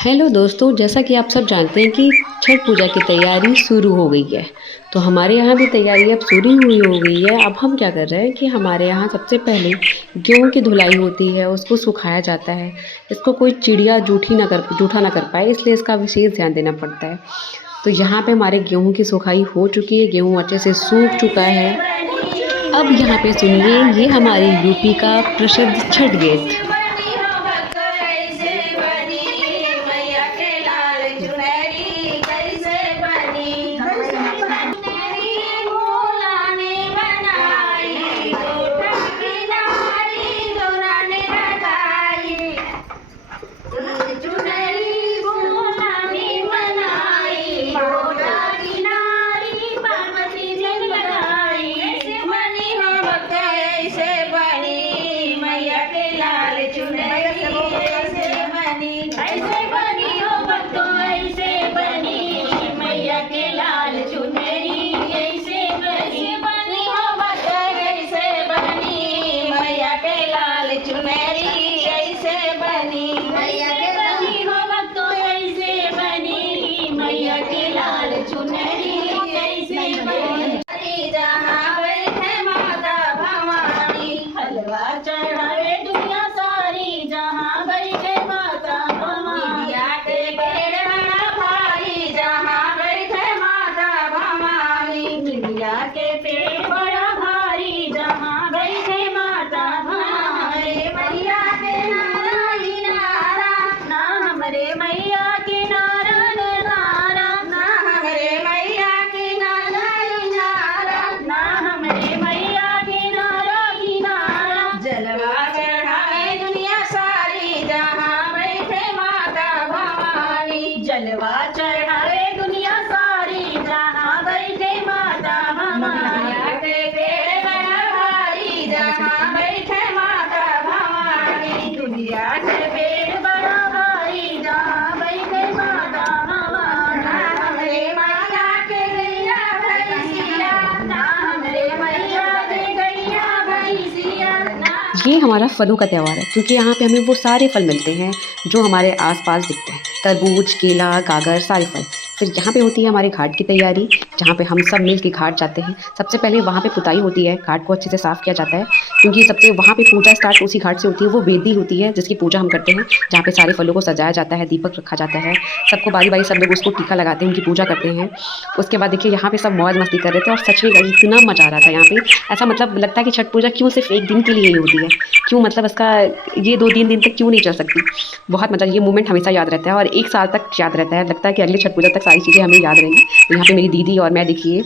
Hello दोस्तों, जैसा कि आप सब जानते हैं कि छठ पूजा की तैयारी शुरू हो गई है। तो हमारे यहाँ भी तैयारी अब शुरू हुई हो गई है। अब हम क्या कर रहे हैं कि हमारे यहाँ सबसे पहले गेहूँ की धुलाई होती है, उसको सुखाया जाता है। इसको कोई चिड़िया जूठा ना कर पाए, इसलिए इसका विशेष ध्यान देना पड़ता है। तो यहाँ पे हमारे गेहूँ की सुखाई हो चुकी है, गेहूँ अच्छे से सूख चुका है। अब यहाँ पे सुनिए, ये हमारी यूपी का प्रसिद्ध छठ गीत। जलवा चढ़ाए दुनिया सारी जहाँ बैठे माता भवानी के पेड़ बड़ा भारी जहाँ बैठे माता भवानी दुनिया के पेड़ बड़ा भारी जहाँ बैठे माता भवानी हमरे मैया के गैया भैंसिया ना हमरे मैया के गैया भैंसिया। ये हमारा फलों का त्यौहार है, क्योंकि यहाँ पे हमें वो सारे फल मिलते हैं जो हमारे आसपास दिखते हैं। तरबूज, केला, गाजर, सारे फल। फिर यहाँ पे होती है हमारे घाट की तैयारी, जहाँ पे हम सब मिल के घाट जाते हैं। सबसे पहले वहाँ पे पुताई होती है, घाट को अच्छे से साफ़ किया जाता है, क्योंकि सबसे वहाँ पे पूजा स्टार्ट उसी घाट से होती है। वो वेदी होती है जिसकी पूजा हम करते हैं, जहाँ पे सारे फलों को सजाया जाता है, दीपक रखा जाता है, सबको बारी बारी सब लोग उसको टीका लगाते हैं, उनकी पूजा करते हैं। उसके बाद देखिए यहाँ पे सब मौज मस्ती कर रहे थे, और सच में इतना मज़ा आ रहा था यहाँ पे। ऐसा मतलब लगता है कि छठ पूजा क्यों सिर्फ एक दिन के लिए ही होती है, क्यों मतलब इसका ये 2-3 दिन तक क्यों नहीं चल सकती। बहुत मज़ा, ये मोमेंट हमेशा याद रहता है और 1 साल तक याद रहता है। लगता है कि अगले छठ पूजा तक सारी चीज़ें हमें याद रहेंगी। तो यहाँ पे मेरी दीदी और मैं देखिए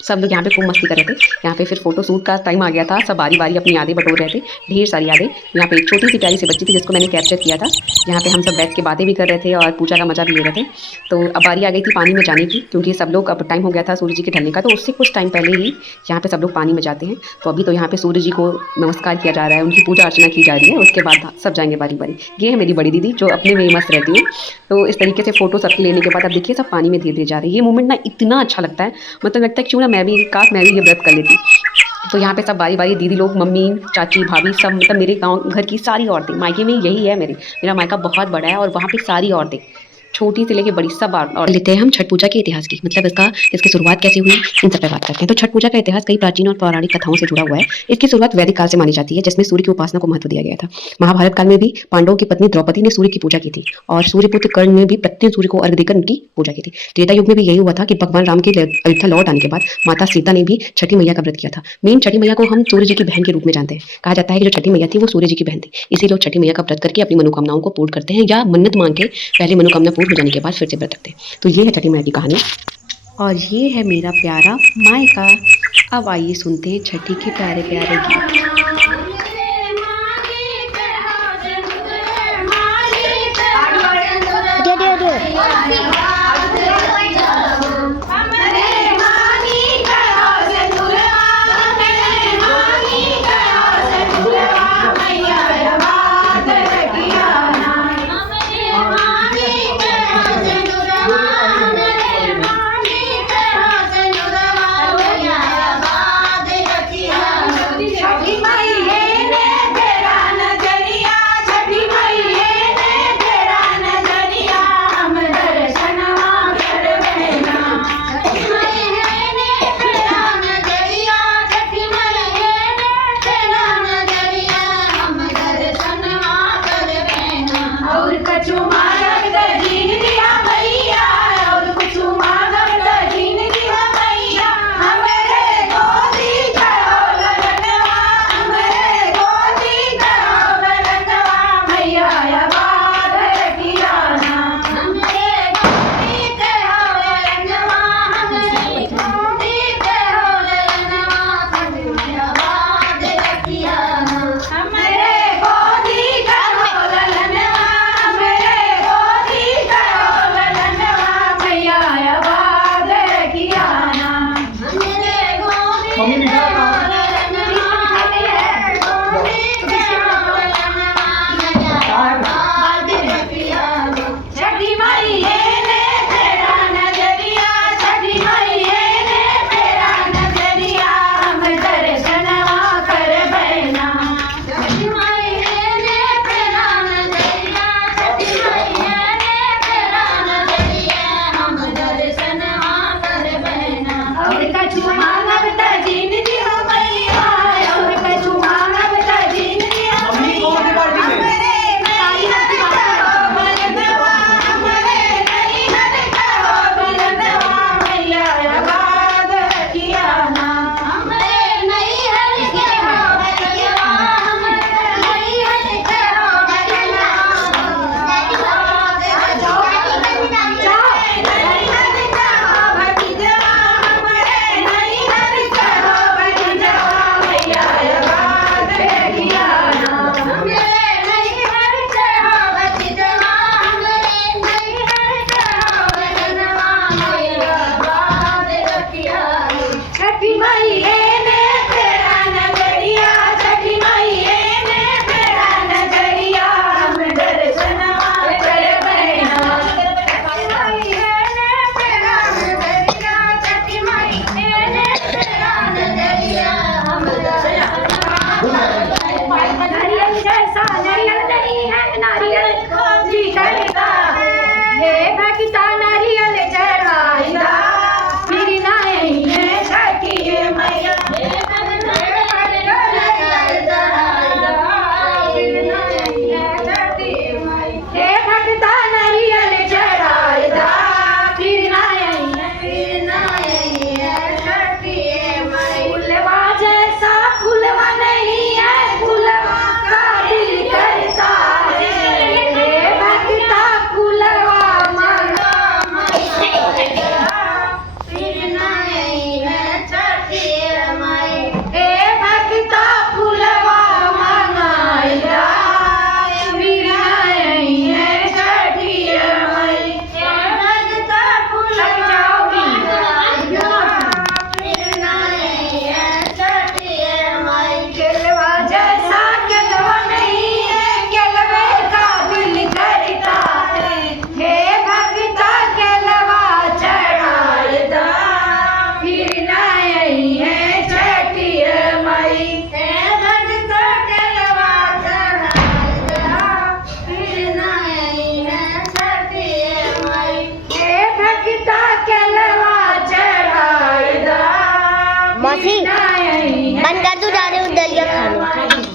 सब लोग यहाँ पे खूब मस्ती कर रहे थे। यहाँ पे फिर फोटो शूट का टाइम आ गया था, सब बारी बारी अपनी यादें बटोर रहे थे, ढेर सारी यादें। यहाँ पे एक छोटी सी प्यारी सी बच्ची थी जिसको मैंने कैप्चर किया था। यहाँ पे हम सब बैठ के बातें भी कर रहे थे और पूजा का मजा भी ले रहे थे। तो अब बारी आ गई थी पानी में जाने की, क्योंकि सब लोग अब टाइम हो गया था सूर्य जी के ढलने का, तो उससे कुछ टाइम पहले ही यहाँ पे सब लोग पानी में जाते हैं। तो अभी तो यहाँ पे सूर्य जी को नमस्कार किया जा रहा है, उनकी पूजा अर्चना की जा रही है, उसके बाद सब जाएंगे बारी बारी। ये है मेरी बड़ी दीदी जो अपने में ही मस्त रहती है। तो इस तरीके से फोटो सबके लेने के बाद अब देखिए सब पानी में धीरे धीरे जा रहे हैं। ये मोमेंट ना इतना अच्छा लगता है, मतलब लगता है क्यों ना मैं भी, काश मैं भी ये व्रत कर लेती। तो यहाँ पे सब बारी बारी दीदी लोग, मम्मी, चाची, भाभी, सब मतलब मेरे गांव घर की सारी औरतें, मायके में यही है मेरा मायका बहुत बड़ा है, और वहाँ पे सारी औरतें छोटी से लेके बड़ी सब और लेते हैं हम छठ पूजा के इतिहास की, मतलब इसकी शुरुआत कैसे हुई, इन सब पे बात करते हैं। तो छठ पूजा का इतिहास कई प्राचीन और पौराणिक कथाओं से जुड़ा हुआ है। इसकी शुरुआत वैदिक काल से मानी जाती है, जिसमें सूर्य की उपासना को महत्व दिया गया था। महाभारत काल में भी पांडवों की पत्नी द्रौपदी ने सूर्य की पूजा की थी, और सूर्यपुत्र कर्ण ने भी प्रतिदिन सूर्य को अर्घ्य देकर उनकी पूजा की थी। त्रेता युग में भी यही हुआ था कि भगवान राम के अयोध्या लौट आने के बाद माता सीता ने भी छठी मैया का व्रत किया था। मेन छठी मैया को हम सूर्य जी की बहन के रूप में जानते हैं। कहा जाता है कि जो छठी मैया थी वो सूर्य जी की बहन थी, इसी लोग छठी मैया का व्रत करके अपनी मनोकामनाओं को पूर्ण करते हैं, या मन्नत मांग के पहले मनोकामना पूर्ण हो जाने के बाद फिर से व्रत रखते हैं। तो ये है छठी मैया की कहानी, और ये है मेरा प्यारा मायका। अब आइए सुनते हैं छठी के प्यारे प्यारे गीत। छठी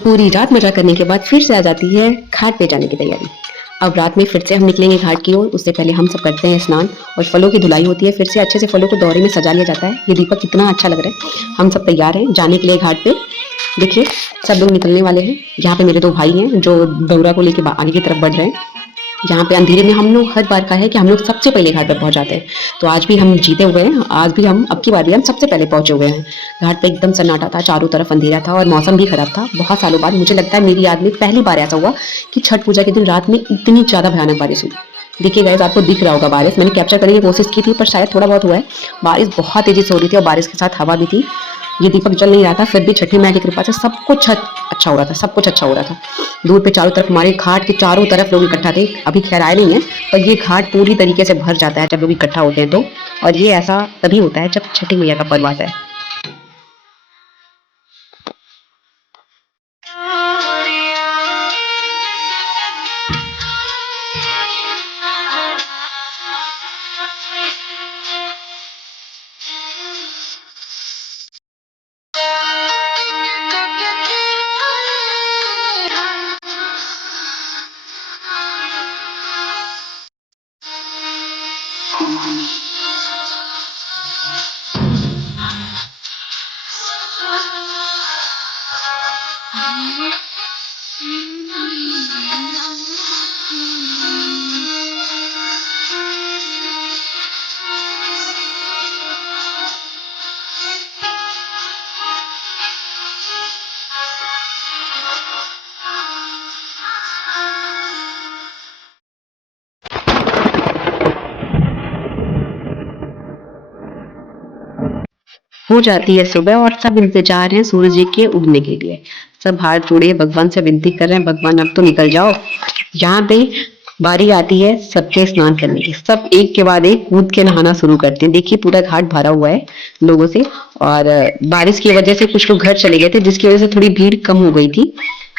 पूरी रात मजा करने के बाद फिर से आ जाती है घाट पे जाने की तैयारी। अब रात में फिर से हम निकलेंगे घाट की ओर। उससे पहले हम सब करते हैं स्नान और फलों की धुलाई होती है। फिर से अच्छे से फलों को दौरे में सजा लिया जाता है। ये दीपक कितना अच्छा लग रहा है। हम सब तैयार हैं जाने के लिए घाट पे। देखिए सब लोग निकलने वाले हैं। यहाँ पे मेरे दो भाई हैं जो दौरा को लेके आगे की तरफ बढ़ रहे हैं। यहाँ पे अंधेरे में हम लोग हर बार का है कि हम लोग सबसे पहले घाट पर पहुंच जाते हैं। तो आज भी हम जीते हुए हैं। आज भी हम अब की बार भी हम सबसे पहले पहुंचे हुए हैं। घाट पे एकदम सन्नाटा था, चारों तरफ अंधेरा था और मौसम भी खराब था। बहुत सालों बाद मुझे लगता है मेरी याद में पहली बार ऐसा हुआ कि छठ पूजा के दिन रात में इतनी ज्यादा भयानक बारिश हुई। देखिए गाइस आपको दिख रहा होगा बारिश, मैंने कैप्चर करने की कोशिश की थी पर शायद थोड़ा बहुत हुआ है। बारिश बहुत तेजी से हो रही थी और बारिश के साथ हवा भी थी। ये दीपक जल नहीं रहा था, फिर भी छठी माई की कृपा से सब कुछ अच्छा हो रहा था। सब कुछ अच्छा हो रहा था। दूर पे चारों तरफ हमारे घाट के चारों तरफ लोग इकट्ठा थे। अभी खैर आए नहीं है पर ये घाट पूरी तरीके से भर जाता है जब लोग इकट्ठा होते हैं तो। और ये ऐसा तभी होता है जब छठी मैया का पर्व आता है। हो जाती है सुबह और सब इंतजार है सूरज जी के उगने के लिए। सब हाथ जोड़े भगवान से विनती कर रहे हैं, भगवान अब तो निकल जाओ। यहाँ पे बारी आती है सबके स्नान करने की। सब एक के बाद एक कूद के नहाना शुरू करते हैं। देखिए पूरा घाट भरा हुआ है लोगों से। और बारिश की वजह से कुछ लोग घर चले गए थे, जिसकी वजह से थोड़ी भीड़ कम हो गई थी।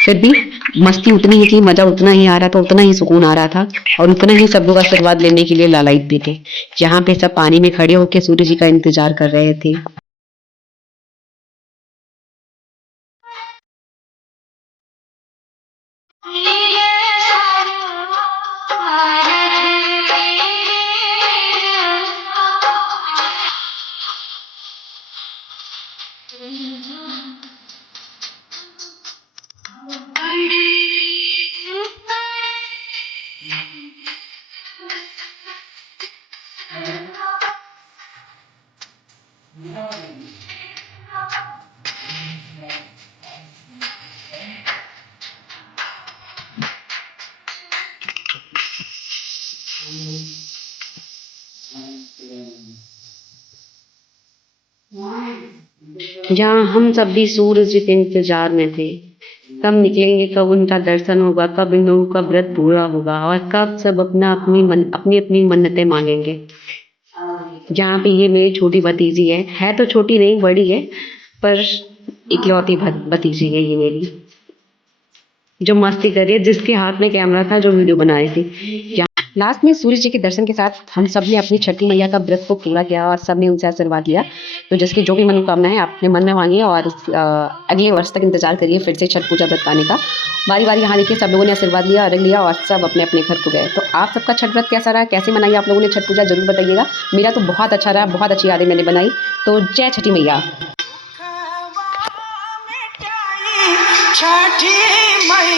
फिर भी मस्ती उतनी ही थी, मजा उतना ही आ रहा था, उतना ही सुकून आ रहा था और उतना ही सब लोग आशीर्वाद लेने के लिए लालायित भी थे। यहाँ पे सब पानी में खड़े होकर सूर्य जी का इंतजार कर रहे थे। जहाँ हम सब भी सूरज जी के इंतजार में थे, कब निकलेंगे, कब उनका दर्शन होगा, कब इन लोगों का व्रत पूरा होगा और कब सब अपनी अपनी मन्नतें मांगेंगे। जहाँ पे ये मेरी छोटी भतीजी है तो छोटी नहीं बड़ी है, पर इकलौती भतीजी है ये मेरी, जो मस्ती कर रही है, जिसके हाथ में कैमरा था, जो वीडियो बना रही थी। लास्ट में सूरज जी के दर्शन के साथ हम सब ने अपनी छठी मैया का व्रत को पूरा किया और सब ने उनसे आशीर्वाद लिया। तो जिसकी जो भी मनोकामना है अपने मन में मांगिए और अगले वर्ष तक इंतजार करिए फिर से छठ पूजा व्रत पाने का। बारी बारी यहाँ देखिए सब लोगों ने आशीर्वाद लिया, अर्घ लिया और सब अपने अपने घर को गए। तो आप सबका छठ व्रत कैसा रहा, कैसे मनाई आप लोगों ने छठ पूजा, जरूर बताइएगा। मेरा तो बहुत अच्छा रहा, बहुत अच्छी यादें मैंने बनाई। तो जय छठी मैया। छठी मैया